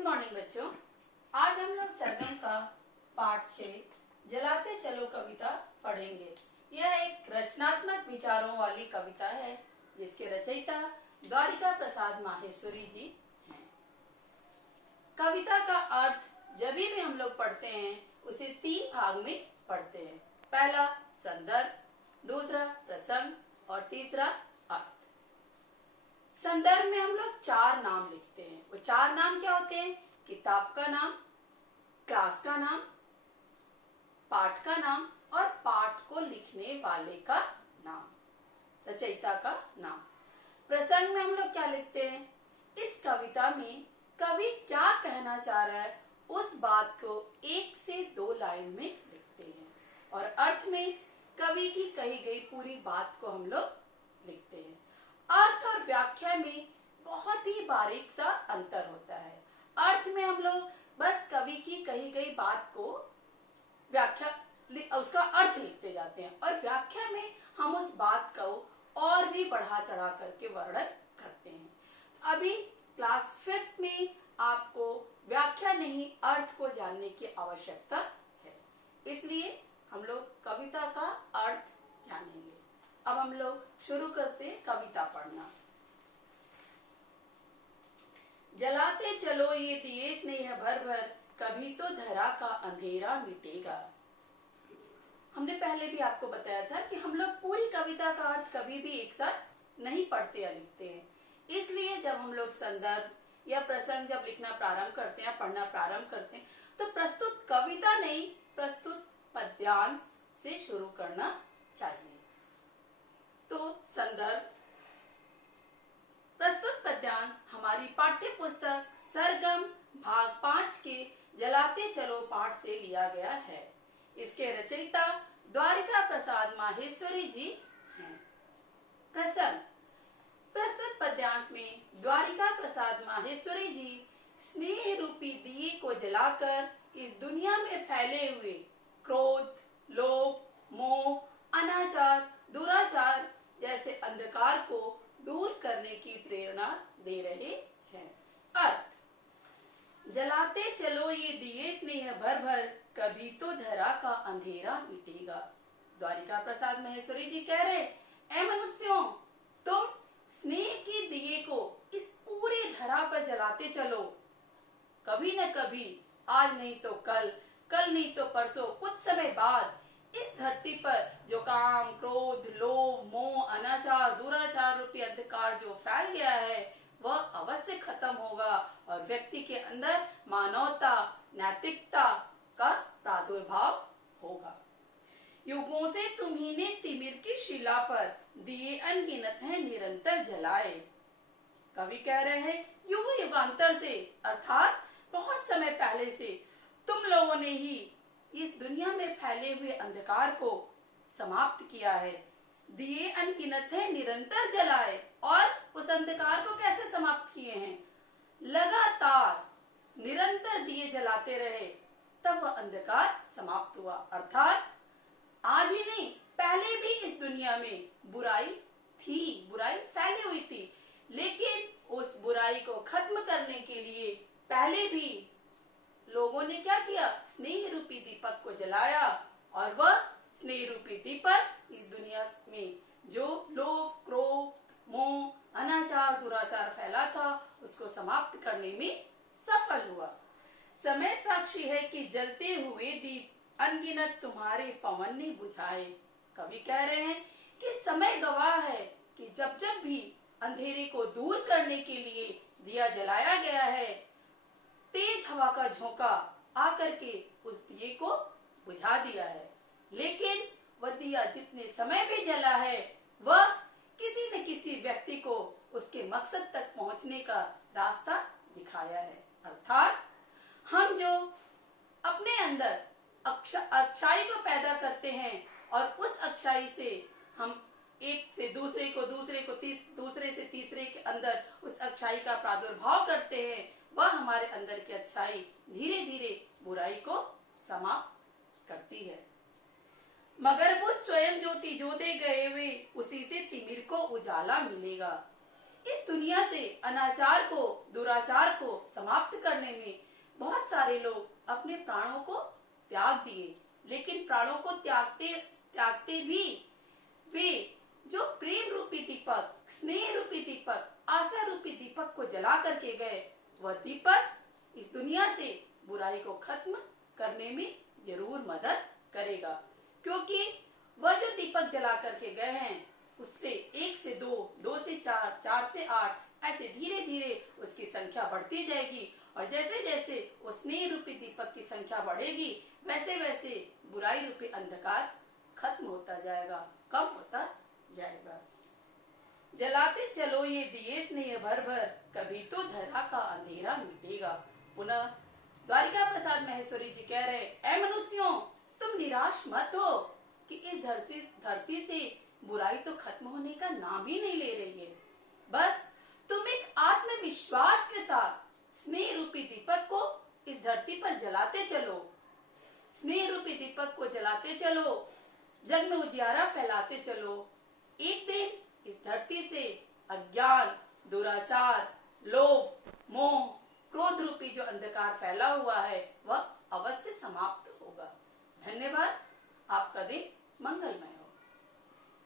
Good morning बच्चों। आज हम लोग सरगम का पाठ 6 जलाते चलो कविता पढ़ेंगे। यह एक रचनात्मक विचारों वाली कविता है जिसके रचयिता द्वारिका प्रसाद माहेश्वरी जी हैं। कविता का अर्थ जब भी हम लोग पढ़ते हैं उसे 3 भाग में पढ़ते हैं। पहला संदर्भ, दूसरा प्रसंग और तीसरा अर्थ। संदर्भ में हम लोग 4 नाम लिखते हैं। वो 4 नाम क्या होते हैं? किताब का नाम, क्लास का नाम, पाठ का नाम और पाठ को लिखने वाले का नाम, रचयिता का नाम। प्रसंग में हम लोग क्या लिखते हैं? इस कविता में कवि क्या कहना चाह रहा है उस बात को 1 से 2 लाइन में लिखते हैं और अर्थ में कवि की कही गई पूरी बात को हम लोग लिखते हैं। अर्थ और व्याख्या में बहुत ही बारीक सा अंतर होता है। अर्थ में हम लोग बस कवि की कही गई बात को उसका अर्थ लिखते जाते हैं और व्याख्या में हम उस बात को और भी बढ़ा चढ़ा करके वर्णन करते हैं। अभी क्लास 5th में आपको व्याख्या नहीं अर्थ को जानने की आवश्यकता है, इसलिए हम लोग कविता का अर्थ जानेंगे। अब हम लोग शुरू करते हैं कविता पढ़ना। जलाते चलो ये दिए स्नेह भर भर, कभी तो धरा का अंधेरा मिटेगा। हमने पहले भी आपको बताया था कि हम लोग पूरी कविता का अर्थ कभी भी एक साथ नहीं पढ़ते या लिखते हैं, इसलिए जब हम लोग संदर्भ या प्रसंग जब लिखना प्रारंभ करते हैं, पढ़ना प्रारंभ करते हैं, तो प्रस्तुत कविता नहीं प्रस्तुत पद्यांश से शुरू करना चाहिए। तो संदर्भ। प्रस्तुत पद्यांश हमारी पाठ्य पुस्तक सरगम भाग 5 के जलाते चलो पाठ से लिया गया है। इसके रचयिता द्वारिका प्रसाद माहेश्वरी जी हैं। प्रसंग। प्रस्तुत पद्यांश में द्वारिका प्रसाद माहेश्वरी जी स्नेह रूपी दिए को जलाकर इस दुनिया में फैले हुए क्रोध, लोभ, मोह, अनाचार, दुराचार जैसे अंधकार को दूर करने की प्रेरणा दे रहे हैं। अर्थ। जलाते चलो ये दिए स्नेह भर भर, कभी तो धरा का अंधेरा मिटेगा। द्वारिका प्रसाद महेश्वरी जी कह रहे, ऐ मनुष्यों, तुम स्नेह के दिए को इस पूरे धरा पर जलाते चलो। कभी न कभी, आज नहीं तो कल, कल नहीं तो परसों, कुछ समय बाद इस धरती पर जो काम, क्रोध, लोभ, मोह, अनाचार, दुराचार रूपी अंधकार जो फैल गया है वह अवश्य खत्म होगा और व्यक्ति के अंदर मानवता, नैतिकता का प्रादुर्भाव होगा। युगों से तुम्ही ने तिमिर की शिला पर दिए अनगिनत है निरंतर जलाए। कवि कह रहे हैं युग युगांतर से अर्थात बहुत समय पहले से तुम लोगों ने ही इस दुनिया में फैले हुए अंधकार को समाप्त किया है। दिए अनगिनत है निरंतर जलाए, और उस अंधकार को कैसे समाप्त किए हैं? लगातार निरंतर दिए जलाते रहे तब वह अंधकार समाप्त हुआ। अर्थात आज ही नहीं, पहले भी इस दुनिया में बुराई थी, बुराई फैली हुई थी, लेकिन उस बुराई को खत्म करने के लिए पहले भी लोगों ने क्या किया? स्नेह रूपी दीपक को जलाया और वह स्नेह रूपी दीपक इस दुनिया में जो लोभ, क्रोध, मोह, अनाचार, दुराचार फैला था उसको समाप्त करने में सफल हुआ। समय साक्षी है कि जलते हुए दीप अनगिनत तुम्हारे पवन ने बुझाए। कवि कह रहे हैं कि समय गवाह है कि जब जब भी अंधेरे को दूर करने के लिए दिया जलाया गया है, तेज हवा का झोंका आकर के उस दिए को बुझा दिया है, लेकिन वह दिया जितने समय भी जला है वह किसी न किसी व्यक्ति को उसके मकसद तक पहुंचने का रास्ता दिखाया है। अर्थात हम जो अपने अंदर अच्छाई को पैदा करते हैं और उस अच्छाई से हम एक से दूसरे को, दूसरे से तीसरे के अंदर उस अच्छाई का प्रादुर्भाव करते हैं, वह हमारे अंदर की अच्छाई धीरे धीरे बुराई को समाप्त करती है। मगर बुझ स्वयं ज्योति जो दे गए हुए, उसी से तिमिर को उजाला मिलेगा। इस दुनिया से अनाचार को, दुराचार को समाप्त करने में बहुत सारे लोग अपने प्राणों को त्याग दिए, लेकिन प्राणों को त्यागते त्यागते भी वे जो प्रेम रूपी दीपक, स्नेह रूपी दीपक, आशा रूपी दीपक को जला करके गए, वह दीपक इस दुनिया से बुराई को खत्म करने में जरूर मदद करेगा, क्योंकि वह जो दीपक जला करके गए हैं उससे 1 से 2, 2 से 4, 4 से 8 ऐसे धीरे धीरे उसकी संख्या बढ़ती जाएगी। और जैसे जैसे वो स्नेह रूपी दीपक की संख्या बढ़ेगी, वैसे वैसे बुराई रूपी अंधकार खत्म होता जाएगा, कम होता जाएगा। जलाते चलो ये दिए स्नेह भर भर, कभी तो धरा का अंधेरा मिटेगा। पुनः द्वारिका प्रसाद महेश्वरी जी कह रहे, ऐ मनुष्यों, तुम निराश मत हो कि इस धरती से बुराई तो खत्म होने का नाम ही नहीं ले रही है। बस तुम एक आत्मविश्वास के साथ स्नेह रूपी दीपक को इस धरती पर जलाते चलो, स्नेह रूपी दीपक को जलाते चलो, जग में उजियारा फैलाते चलो। एक दिन इस धरती से अज्ञान, दुराचार, लोभ, मोह, क्रोध रूपी जो अंधकार फैला हुआ है वह अवश्य समाप्त होगा। धन्यवाद। आपका दिन मंगलमय हो।